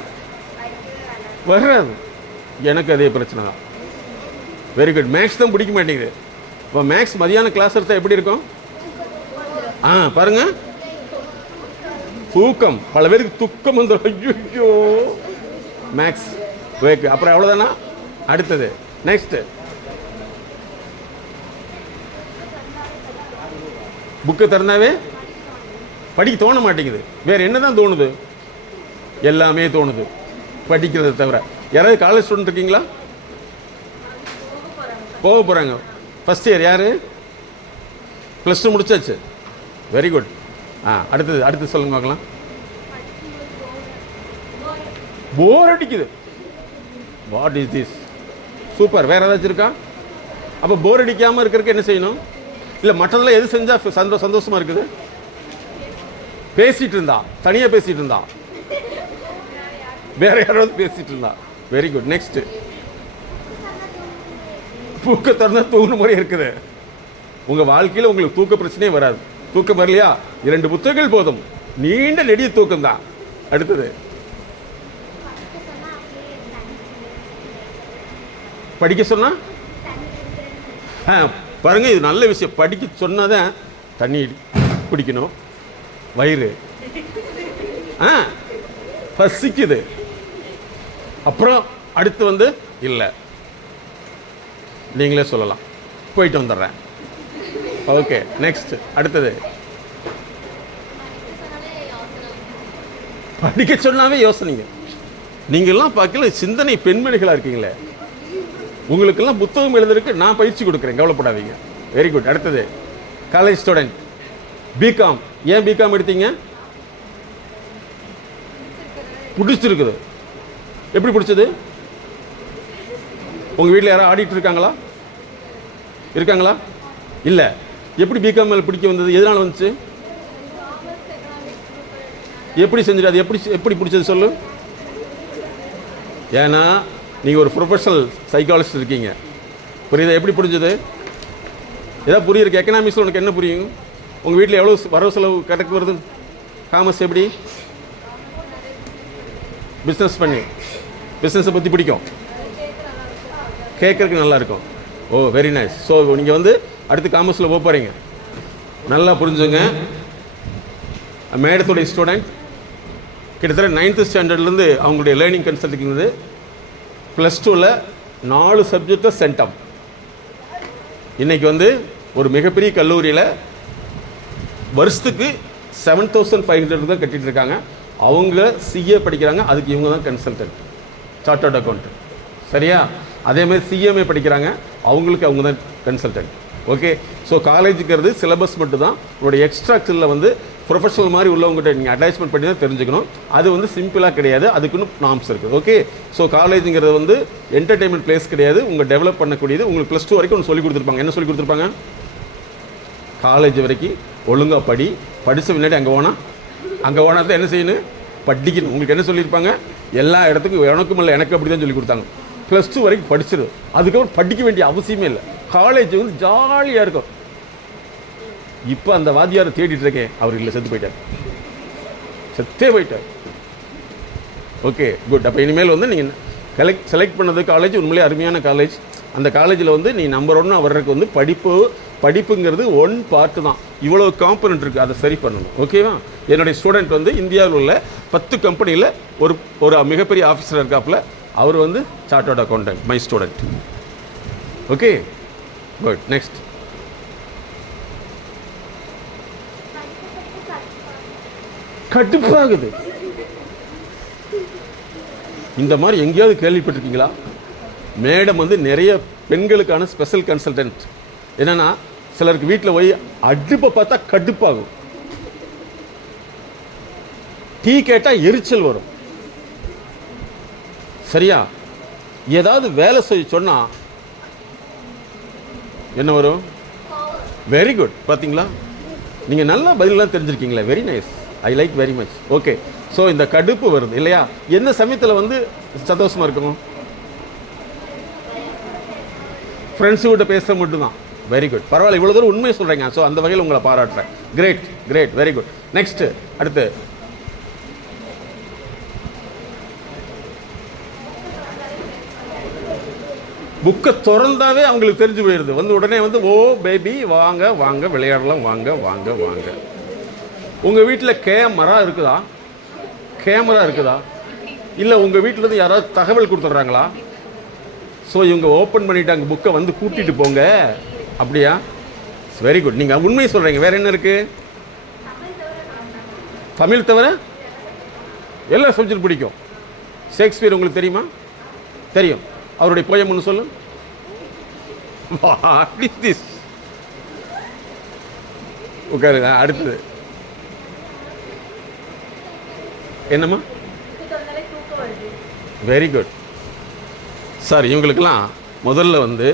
வராது. எனக்கு அதே பிரச்சனை தான். Very good. மேக்ஸ் தான் பிடிக்க மாட்டேங்குது. இப்போ மேக்ஸ் மதியான கிளாஸ் எடுத்தால் எப்படி இருக்கும்? பாருங்க, தூக்கம். பல பேருக்கு துக்கம் வந்து ஐயோ மேக்ஸ் வேக்கு. அப்புறம் அவ்வளோதானா? அடுத்தது நெக்ஸ்ட், புக்கை திறந்தாவே படிக்க தோண மாட்டேங்குது. வேற என்ன தான் தோணுது? எல்லாமே தோணுது படிக்கிறத தவிர. யாராவது காலேஜ் ஸ்டூடெண்ட் இருக்கீங்களா? போக போகிறாங்க. ஃபஸ்ட் இயர் யார்? +2 முடிச்சாச்சு. Very good. அடுத்தது சொல்லுங்க பார்க்கலாம். போர் அடிக்குது. What is this? சூப்பர். வேற ஏதாச்சும் இருக்கா? அப்போ போர் அடிக்காமல் இருக்கிறதுக்கு என்ன செய்யணும்? இல்லை மற்றதெல்லாம் எது செஞ்சால் சந்தோஷமா இருக்குது? பேசிட்டு இருந்தா, தனியாக பேசிட்டு இருந்தா, வேற யாராவது பேசிட்டு இருந்தா. Very good. நெக்ஸ்ட், தூக்க திறந்தா தூங்குன முறை இருக்குது. உங்க வாழ்க்கையில் உங்களுக்கு தூக்க பிரச்சனையே வராது. தூக்கம் வரலையா? 2 புத்தகங்கள் போதும், நீண்ட நெடிய தூக்கம் தான். அடுத்தது, படிக்க சொன்னா பாருங்க, இது நல்ல விஷயம். படிக்க சொன்னாதான் தண்ணி குடிக்கணும், வயிறு பசிக்குது. அப்புறம் அடுத்து வந்து இல்லை, நீங்களே சொல்லலாம், போயிட்டு வந்துடுறேன். Okay, next. அடுத்தது, படிக்க சொன்னாவே யோசனைங்க. நீங்கள்லாம் பார்க்கல சிந்தனை பெண்மணிகளாக இருக்கீங்களே, உங்களுக்கெல்லாம் புத்தகம் எழுதுறதுக்கு நான் பயிற்சி கொடுக்குறேன், கவலைப்படாதீங்க. Very good. அடுத்தது, காலேஜ் ஸ்டூடெண்ட், பிகாம். ஏன் பிகாம் எடுத்தீங்க? பிடிச்சிருக்குது. எப்படி பிடிச்சது? உங்கள் வீட்டில் யாராவது ஆடிட்டு இருக்காங்களா? இல்லை. எப்படி பிகாம் மேலே பிடிக்க வந்தது? எதனால் வந்துச்சு? எப்படி செஞ்சுட்டு அது எப்படி பிடிச்சது சொல்லு. ஏன்னா நீங்கள் ஒரு ப்ரொஃபஷனல் சைக்காலஜிஸ்ட் இருக்கீங்க, புரியுதா? எப்படி புரிஞ்சது? ஏதாவது புரியுது? எக்கனாமிக்ஸில் உனக்கு என்ன புரியும்? உங்கள் வீட்டில் எவ்வளோ வரவு செலவு கணக்கு வருது? காமர்ஸ் எப்படி? பிஸ்னஸை பற்றி பிடிக்கும், கேட்குறதுக்கு நல்லா இருக்கும். ஓ, வெரி நைஸ். ஸோ நீங்கள் வந்து அடுத்து காமர்ஸில் போக போகிறீங்க. நல்லா புரிஞ்சுங்க. மேடத்துடைய ஸ்டூடெண்ட் கிட்டத்தட்ட 9th ஸ்டாண்டர்ட்லேருந்து அவங்களுடைய லேர்னிங் கன்சல்டிங் வந்து +2ல் 4 சப்ஜெக்டை சென்டம். இன்றைக்கி வந்து ஒரு மிகப்பெரிய கல்லூரியில் வருஷத்துக்கு 7,500 தான் கட்டிகிட்டு இருக்காங்க. அவங்க சிஏ படிக்கிறாங்க, அதுக்கு இவங்க தான் கன்சல்டன்ட், சார்ட்டர்ட் அக்கௌண்ட். சரியா? அதேமாதிரி சிஎம்ஏ படிக்கிறாங்க, அவங்களுக்கு அவங்க தான் கன்சல்டன்ட். ஓகே. ஸோ காலேஜுங்கிறது சிலபஸ் மட்டும் தான். உங்களுடைய எக்ஸ்ட்ராக்சரில் வந்து ப்ரொஃபஷனல் மாதிரி உள்ளவங்ககிட்ட நீங்கள் அட்டாச்மெண்ட் பண்ணி தான் தெரிஞ்சுக்கணும். அது வந்து சிம்பிளாக கிடையாது, அதுக்குன்னு நார்ம்ஸ் இருக்குது. ஓகே. ஸோ காலேஜுங்கிறது வந்து என்டர்டெயின்மெண்ட் பிளேஸ் கிடையாது, உங்கள் டெவலப் பண்ணக்கூடியது. உங்களுக்கு +2 வரைக்கும் ஒன்று சொல்லி கொடுத்துருப்பாங்க. என்ன சொல்லி கொடுத்துருப்பாங்க? காலேஜ் வரைக்கும் ஒழுங்காக படித்த முன்னாடி அங்கே போனால் தான் என்ன செய்யணும்? படிக்கணும். உங்களுக்கு என்ன சொல்லியிருப்பாங்க? எல்லா இடத்துக்கும் எனக்கும் இல்லை, எனக்கு அப்படி தான் சொல்லி கொடுத்தாங்க. +2 வரைக்கும் படிச்சிரு, அதுக்கப்புறம் படிக்க வேண்டிய அவசியமே இல்லை. காலேஜ் வந்து ஜாலியாக இருக்கும். இப்போ அந்த வாத்தியாரை தேடிட்டு இருக்கேன், அவர் இல்லை, செத்தே போயிட்டார். Okay, good. அப்போ இனிமேல் வந்து நீங்கள் செலக்ட் பண்ணது காலேஜ் உண்மையிலே அருமையான காலேஜ். அந்த காலேஜில் வந்து நீ நம்பர் 1 வர்றதுக்கு வந்து படிப்புங்கிறது 1 பார்ட்டு தான். இவ்வளோ காம்பனண்ட் இருக்குது, அதை சரி பண்ணணும். ஓகேவா? என்னுடைய ஸ்டூடெண்ட் வந்து இந்தியாவில் உள்ள 10 கம்பெனியில் ஒரு மிகப்பெரிய ஆஃபீஸர் இருக்காப்புல. அவர் வந்து chartered accountant, my student. Okay, good. Next, கடுப்பாகுது. இந்த மாதிரி எங்கேயாவது கேள்விப்பட்டிருக்கீங்களா? மேடம் வந்து நிறைய பெண்களுக்கான ஸ்பெஷல் கன்சல்டன்ட். என்னன்னா, சிலருக்கு வீட்டில் போய் அடுப்பை பார்த்தா கடுப்பாகும், டீ கேட்டால் எரிச்சல் வரும். சரியா? ஏதாவது வேலை செய்ய சொன்னால் என்ன வரும்? Very good. பார்த்தீங்களா? நீங்கள் நல்லா பதிலெலாம் தெரிஞ்சிருக்கீங்களா? Very nice, I like very much. Okay. So இந்த கடுப்பு வருது இல்லையா? என்ன சமயத்தில் வந்து சந்தோஷமாக இருக்கணும்? ஃப்ரெண்ட்ஸுக்கிட்ட பேச மட்டும்தான். வெரி குட், பரவாயில்ல, இவ்வளோ தூரம் உண்மையை சொல்கிறீங்க. ஸோ அந்த வகையில் உங்களை பாராட்டுறேன். Great, very good. நெக்ஸ்ட்டு, அடுத்து, புக்கை திறந்தாவே அவங்களுக்கு தெரிஞ்சு போயிடுது. வந்து உடனே வந்து ஓ பேபி வாங்க வாங்க விளையாடலாம், வாங்க வாங்க வாங்க. உங்கள் வீட்டில் கேமரா இருக்குதா? கேமரா இருக்குதா? இல்லை உங்கள் வீட்டிலேருந்து யாராவது தகவல் கொடுத்துட்றாங்களா? ஸோ இவங்க ஓப்பன் பண்ணிட்டாங்க புக்கை, வந்து கூட்டிகிட்டு போங்க. அப்படியா? Very good. நீங்கள் உண்மையை சொல்கிறீங்க. வேறு என்ன இருக்குது? தமிழ் தவிர எல்லா சப்ஜெக்ட் பிடிக்கும். ஷேக்ஸ்பியர் உங்களுக்கு தெரியுமா? தெரியும். அவருடைய போயம் ஒன்று சொல்லு. What is this? உட்காருங்க. அடுத்தது என்னம்மா? Very good. சார் இவங்களுக்கெல்லாம் முதல்ல வந்து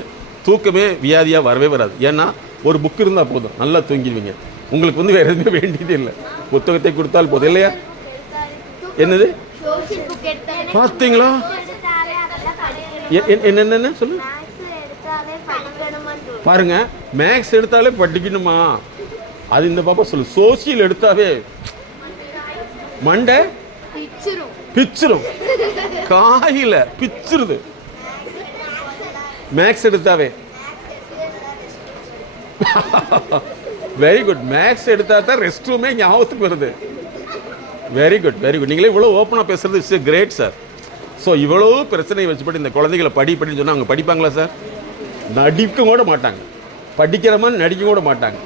தூக்கமே வியாதியாக வரவே வராது. ஏன்னா ஒரு புக் இருந்தால் போதும், நல்லா தூங்கிடுவீங்க. உங்களுக்கு வந்து வேறு எதுவுமே வேண்டியது இல்லை. புத்தகத்தை கொடுத்தால் போதும் இல்லையா? என்னது பார்த்தீங்களா? என்னென்ன சொல்லு பாருங்க. மேக்ஸ் எடுத்தாலே படிக்கணுமா? அது இந்த பாப்பா சொல்லு. சோசியல் எடுத்தாவே மண்டை பிச்சிரும், காயில பிச்சிருது. மேக்ஸ் எடுத்தாவே வெரி குட். மேக்ஸ் எடுத்தா தான் ரெஸ்ட் ரூமே ஞாபகத்துக்கு வருது. Very good very good. நீங்களே இவ்வளோ ஓப்பனாக பேசுறது இட்ஸ் கிரேட் சார். ஸோ இவ்வளோ பிரச்சனையை வச்சுப்பட்டு இந்த குழந்தைகளை படின்னு சொன்னால் அவங்க படிப்பாங்களா சார்? நடிக்க கூட மாட்டாங்க. படிக்கிற மாதிரி நடிக்க கூட மாட்டாங்க.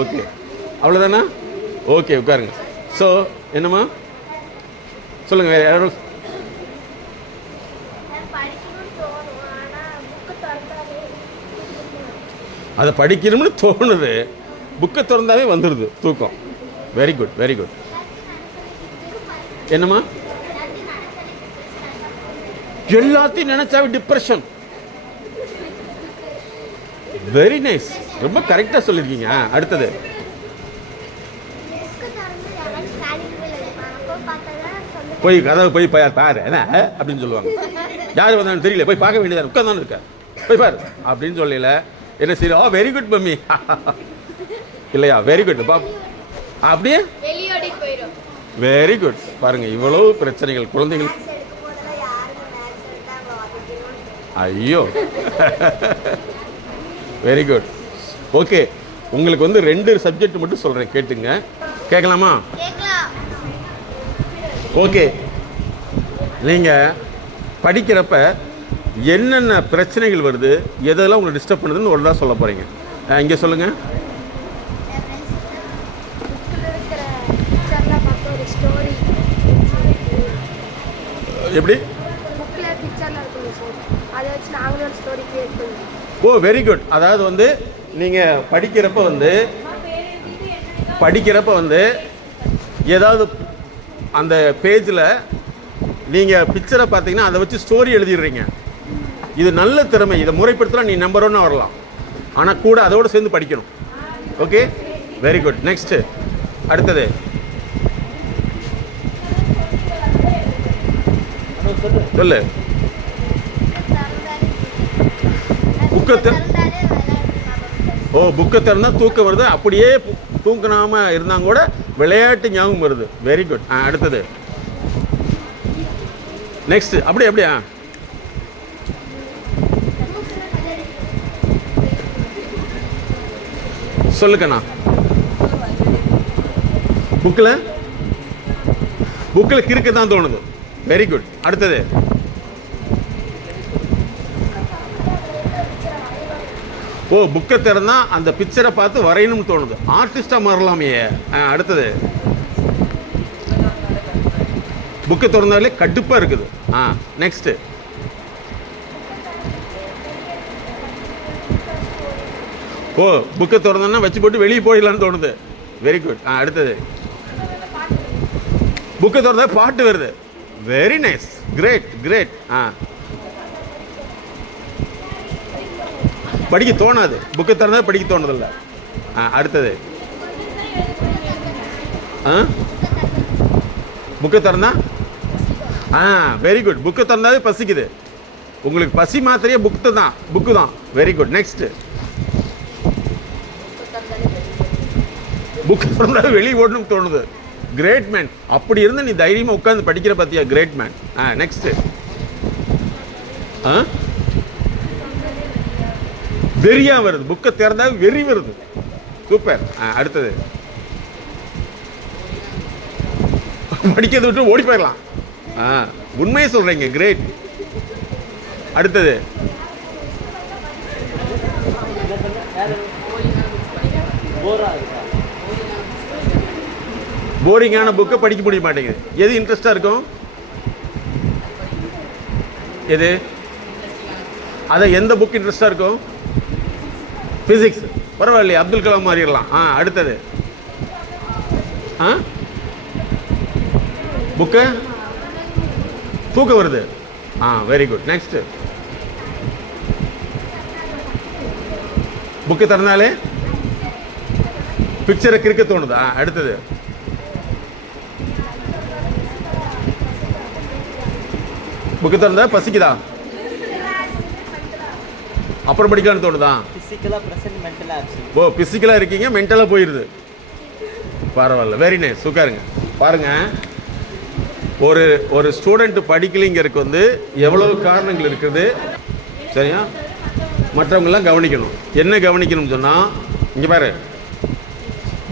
ஓகே, அவ்வளோதானா? ஓகே, உட்காருங்க. ஸோ என்னம்மா சொல்லுங்கள். வேறு யாரும்? அதை படிக்கணும்னு தோணுது, புக்கை திறந்தாவே வந்துடுது தூக்கம். Very good very good. என்னம்மா? எல்லாத்தையும் நினைச்சாவே டிப்ரெஷன். வெரி நைஸ், ரொம்ப கரெக்டாக சொல்லியிருக்கீங்க. அடுத்தது போய் கதவை போய் பாரு என்ன அப்படின்னு சொல்லுவாங்க. யார் வந்தாலும் தெரியல, போய் பார்க்க வேண்டியதான், உட்காந்தானு இருக்க, போய் பாரு அப்படின்னு சொல்லல. என்ன சரி, ஓ வெரி குட் மம்மி இல்லையா? வெரி குட் பாப், அப்படியே வெரி குட். பாருங்க இவ்வளவு பிரச்சனைகள் குழந்தைகள். ஐயோ வெரி குட். ஓகே, உங்களுக்கு வந்து 2 சப்ஜெக்ட் மட்டும் சொல்கிறேன், கேட்டுங்க. கேட்கலாமா? ஓகே. நீங்கள் படிக்கிறப்ப என்னென்ன பிரச்சனைகள் வருது, எதெல்லாம் உங்களை டிஸ்டர்ப் பண்ணுதுன்னு ஒரு தான் சொல்ல போகிறீங்க. இங்கே சொல்லுங்கள். எப்படி? ஓ வெரி குட். அதாவது வந்து நீங்கள் படிக்கிறப்ப வந்து ஏதாவது அந்த பேஜில் நீங்கள் பிக்சரை பார்த்தீங்கன்னா அதை வச்சு ஸ்டோரி எழுதிடுறீங்க. இது நல்ல திறமை. இதை முறைப்படுத்தலாம், நீ நம்பர் 1 வரலாம். ஆனால் கூட அதோடு சேர்ந்து படிக்கணும். Okay, very good. நெக்ஸ்ட்டு அடுத்தது சொல்லு. புக்கை திறந்தா தூக்கம் வருது. அப்படியே தூங்கினாம இருந்தாங்க கூட விளையாட்டு ஞாபகம் வருது. Very good. அடுத்தது நெக்ஸ்ட். அப்படியா சொல்லுக்கண்ணா. புக்கில் கிறுக்க தான் தோணுது. Very good. அடுத்தது புக்கை திறந்தா அந்த பிக்சரை பார்த்து வரையணும்னு தோணுது. ஆர்டிஸ்டாக மாறலாமே. அடுத்தது புக்கை திறந்தாலே கடுப்பாக இருக்குது. நெக்ஸ்ட்டு புக்கை திறந்தோன்னா வச்சு போட்டு வெளியே போயிடலான்னு தோணுது. Very good. அடுத்தது புக்கை திறந்தா பாட்டு வருது. Very nice, great great. படிக்க தோணாது, புக்கை திறந்தா படிக்க தோணுதில்ல. அடுத்தது புக்கை திறந்தா வெரி குட். புக்கை திறந்தாவே பசிக்குது. உங்களுக்கு பசி மாத்திரையே புக்கு தான். Very good. நெக்ஸ்ட் புக்கு திறந்தாவே வெளியே ஓடணும்னு தோணுது. Great man. அப்படி இருந்தால் நீ தைரியமாக உட்காந்து படிக்கிற பார்த்தியா? Great man. நெக்ஸ்ட் வெறியா வருது, புக்கை திறந்தா வெறி வருது. சூப்பர். அடுத்தது படிக்கிறத விட்டு ஓடி போயிடலாம். உண்மையை சொல்றீங்க, கிரேட். அடுத்தது போரிங்கான புக்கை படிக்க முடிய மாட்டேங்குது. எது இன்ட்ரெஸ்டா இருக்கும்? எது? அதை எந்த புக் இன்ட்ரெஸ்டா இருக்கும்? பிசிக்ஸ். பரவாயில்லையே, அப்துல் கலாம் மாறிடலாம். அடுத்தது புக்கு தூக்கம் வருது. Very good. நெக்ஸ்ட் புக்கு திறந்தாலே பிக்சரை கிறுக்க தோணுதா? அடுத்தது புக்கு திறந்தா பசிக்குதா? அப்புறம் படிக்கலான்னு தோணுதா? ஓ, பிசிக்கலா இருக்கீங்க, மென்டலா போயிருது. பரவாயில்ல, வெரி நைஸ். உட்காருங்க. பாருங்க, ஒரு ஸ்டூடெண்ட் படிக்கலைங்கிறதுக்கு வந்து எவ்வளவு காரணங்கள் இருக்குது. சரியா? மற்றவங்கெல்லாம் கவனிக்கணும். என்ன கவனிக்கணும்னு சொன்னால், இங்கே பாரு,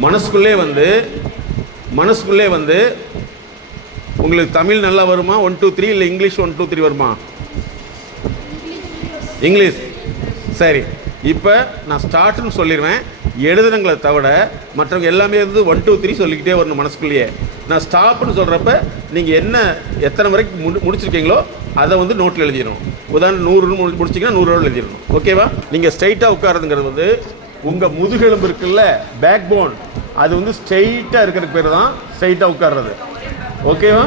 மனசுக்குள்ளே வந்து உங்களுக்கு தமிழ் நல்லா வருமா? 1 2 3 இல்லை இங்கிலீஷ் 1 2 3 வருமா? இங்கிலீஷ். சரி, இப்போ நான் ஸ்டார்ட்னு சொல்லிடுவேன். எழுதுனங்களை தவிர மற்றவங்க எல்லாமே வந்து 1 2 3 சொல்லிக்கிட்டே வரணும் மனசுக்குள்ளேயே. நான் ஸ்டாப்னு சொல்கிறப்ப நீங்கள் எத்தனை வரைக்கும் முடிச்சிருக்கீங்களோ அதை வந்து நோட்டில் எழுதிடணும். உதாரணம் 100 முடிச்சிங்கன்னா 100 எழுதிடணும். ஓகேவா? நீங்கள் ஸ்ட்ரைட்டாக உட்காருதுங்கிறது வந்து உங்கள் முதுகெலும்பு இருக்குல்ல, பேக் போன், அது வந்து ஸ்ட்ரைட்டாக இருக்கிறதுக்கு பேர் தான் ஸ்ட்ரைட்டாக உட்கார்றது. ஓகேவா?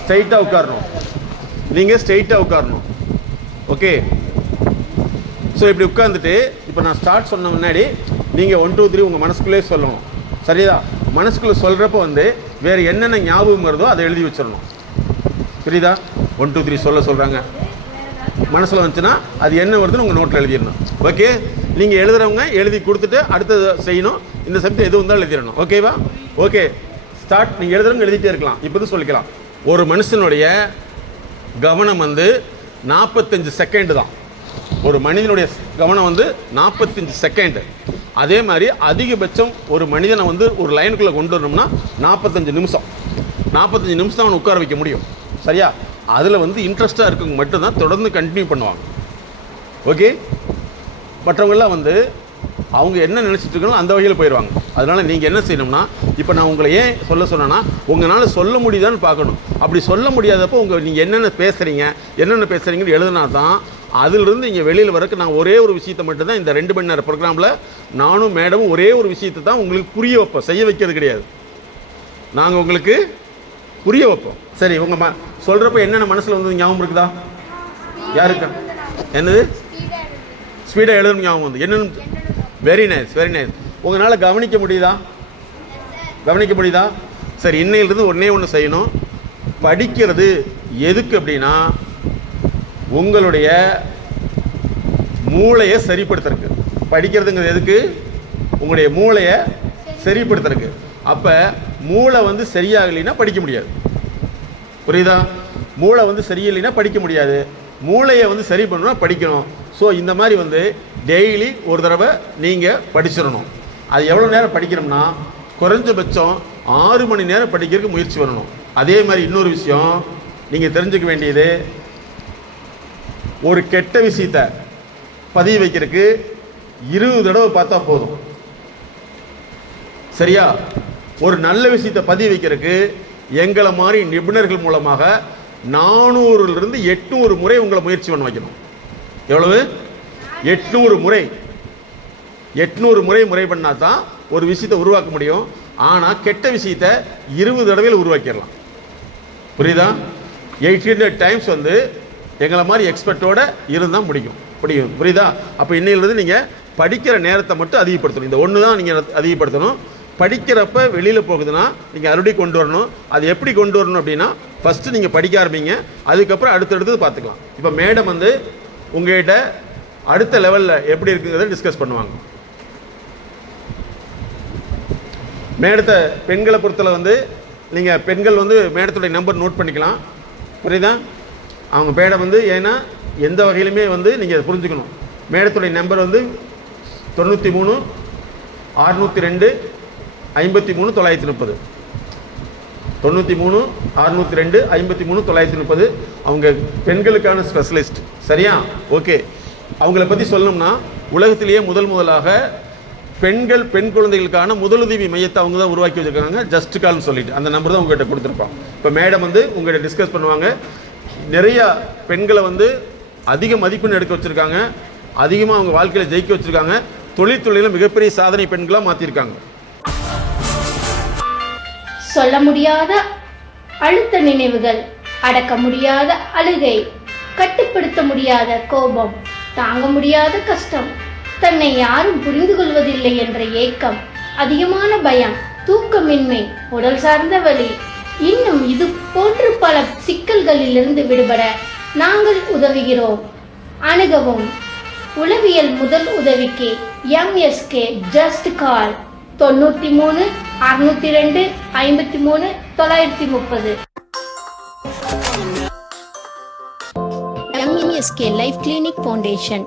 ஸ்ட்ரைட்டாக உட்காரணும். நீங்கள் ஸ்ட்ரைட்டாக உட்காரணும். ஓகே? ஸோ இப்படி உட்காந்துட்டு இப்போ நான் ஸ்டார்ட் சொன்ன முன்னாடி நீங்கள் 1 2 3 உங்கள் மனசுக்குள்ளே சொல்லணும். சரியா? மனசுக்குள்ளே சொல்கிறப்ப வந்து வேறு என்னென்ன ஞாபகம் வருதோ அதை எழுதி வச்சிடணும். புரியுதா? 1 2 3 சொல்கிறாங்க, மனசில் வந்துச்சுன்னா அது என்ன வருதுன்னு உங்கள் நோட்டில் எழுதிடணும். ஓகே? நீங்கள் எழுதுகிறவங்க எழுதி கொடுத்துட்டு அடுத்தது செய்யணும். இந்த சப்ஜெக்ட் எது வந்தாலும் எழுதிடணும். ஓகேவா? Okay, start. நீங்கள் எழுதுறவங்க எழுதிட்டே இருக்கலாம். இப்போ சொல்லிக்கலாம், ஒரு மனுஷனுடைய கவனம் வந்து 45 செகண்ட் தான். ஒரு மனிதனுடைய கவனம் வந்து 45 செகண்ட். அதே மாதிரி அதிகபட்சம் ஒரு மனிதனை வந்து ஒரு லைனுக்குள்ளே கொண்டு வரணும்னா 45 நிமிஷம். 45 நிமிஷம் அவனை உட்கார வைக்க முடியும். சரியா? அதில் வந்து இன்ட்ரெஸ்டாக இருக்கவங்க மட்டும்தான் தொடர்ந்து கண்டினியூ பண்ணுவாங்க. ஓகே? மற்றவங்கெல்லாம் வந்து அவங்க என்ன நினச்சிட்டு இருக்காங்களோ அந்த வகையில் போயிடுவாங்க. அதனால் நீங்கள் என்ன செய்யணும்னா, இப்போ நான் உங்களை ஏன் சொல்ல சொன்னேன்னா, உங்களால் சொல்ல முடியுதான்னு பார்க்கணும். அப்படி சொல்ல முடியாதப்போ நீங்கள் என்னென்ன பேசுகிறீங்கன்னு எழுதுனா தான் அதிலிருந்து இங்கே வெளியில் வரக்கு நான் ஒரே ஒரு விஷயத்தை மட்டும்தான் இந்த 2 மணி நேரம் ப்ரோக்ராமில் நானும் மேடமும் ஒரே ஒரு விஷயத்தை தான் உங்களுக்கு புரிய வைப்போம். செய்ய வைக்கிறது கிடையாது, நாங்கள் உங்களுக்கு புரிய வைப்போம். சரி, உங்கள் சொல்கிறப்ப என்னென்ன மனசில் வந்து ஞாபகம் இருக்குதா? யாருக்கா? என்னது? ஸ்பீடாக எழுதணும் ஞாபகம் வந்து என்னென்னு? Very nice, very nice. உங்களால் கவனிக்க முடியுதா? சரி, இன்னையிலிருந்து ஒன்று செய்யணும். படிக்கிறது எதுக்கு அப்படின்னா, உங்களுடைய மூளையை சரிப்படுத்துறதுக்கு. படிக்கிறதுங்கிறது எதுக்கு? உங்களுடைய மூளையை சரிப்படுத்துறதுக்கு. அப்போ மூளை வந்து சரியாகலைன்னா படிக்க முடியாது. புரியுதா? மூளை வந்து சரியில்லைன்னா படிக்க முடியாது. மூளையை வந்து சரி பண்ணணும்னா படிக்கணும். ஸோ இந்த மாதிரி வந்து டெய்லி ஒரு தடவை நீங்கள் படிச்சிடணும். அது எவ்வளோ நேரம் படிக்கணும்னா, குறைஞ்சபட்சம் 6 மணி நேரம் படிக்கிறதுக்கு முயற்சி பண்ணணும். அதே மாதிரி இன்னொரு விஷயம் நீங்கள் தெரிஞ்சுக்க வேண்டியது, ஒரு கெட்ட விஷயத்தை பதிய வைக்கிறதுக்கு 20 தடவை பார்த்தா போதும். சரியா? ஒரு நல்ல விஷயத்தை பதிய வைக்கிறதுக்கு எங்களை மாதிரி நிபுணர்கள் மூலமாக 400லிருந்து 800 முறை உங்களை முயற்சி பண்ண வைக்கணும். எவ்வளவு? 800 முறை. 800 முறை பண்ணால் தான் ஒரு விஷயத்தை உருவாக்க முடியும். ஆனால் கெட்ட விஷயத்தை 20 தடவையில் உருவாக்கிடலாம். புரியுதா? 800 டைம்ஸ் வந்து எங்களை மாதிரி எக்ஸ்பர்ட்டோட இருந்தால் முடியும். புரியுதா? அப்போ இன்னையிலிருந்து நீங்கள் படிக்கிற நேரத்தை மட்டும் அதிகப்படுத்தணும். இந்த ஒன்று தான் நீங்கள் அதிகப்படுத்தணும். படிக்கிறப்ப வெளியில் போகுதுன்னா நீங்கள் மறுபடியும் கொண்டு வரணும். அது எப்படி கொண்டு வரணும் அப்படின்னா, ஃபஸ்ட்டு நீங்கள் படிக்க ஆரம்பிங்க, அதுக்கப்புறம் அடுத்தடுத்தது பார்த்துக்கலாம். இப்போ மேடம் வந்து உங்கள்கிட்ட அடுத்த லெவலில் எப்படி இருக்குங்கிறத டிஸ்கஸ் பண்ணுவாங்க. மேடத்தை பெண்களை பொறுத்தல வந்து நீங்கள் பெண்கள் வந்து மேடத்துடைய நம்பர் நோட் பண்ணிக்கலாம். புரியுதா? அவங்க மேடம் வந்து ஏன்னா எந்த வகையிலுமே வந்து நீங்கள் புரிஞ்சுக்கணும். மேடத்துடைய நம்பர் வந்து 93 602 53 930. 93 602 53 930. அவங்க பெண்களுக்கான ஸ்பெஷலிஸ்ட். சரியா? ஓகே. அவங்கள பற்றி சொல்லணும்னா உலகத்திலேயே முதலாக பெண் குழந்தைகளுக்கான முதலுதவி மையத்தை அவங்க தான் உருவாக்கி வச்சுருக்காங்க. ஜஸ்ட் கால்னு சொல்லிட்டு அந்த நம்பர் தான் உங்கள்கிட்ட கொடுத்துருப்பான். இப்போ மேடம் வந்து உங்கள்கிட்ட டிஸ்கஸ் பண்ணுவாங்க. நிறையா பெண்களை வந்து அதிக மதிப்பெண் எடுக்க வச்சுருக்காங்க, அதிகமாக அவங்க வாழ்க்கையில் ஜெயிக்க வச்சுருக்காங்க, தொழில்துறையில் மிகப்பெரிய சாதனை பெண்களாக மாற்றிருக்காங்க. சொல்ல முடியாத அழுத்த நினைவுகள், அடக்க முடியாத அழுகை, கட்டுப்படுத்த முடியாத கோபம், தாங்க முடியாத கஷ்டம், தன்னை யாரும் புரிந்து கொள்வதில்லை என்ற ஏக்கம், அதிகமான பயம், தூக்கமின்மை, உடல் சார்ந்த வலி, இன்னும் இது போன்று பல சிக்கல்களிலிருந்து விடுபட நாங்கள் உதவுகிறோம். அணுகவும். உளவியல் முதல் உதவிக்கு MSK just call 93 602 53 930. MSK life clinic foundation.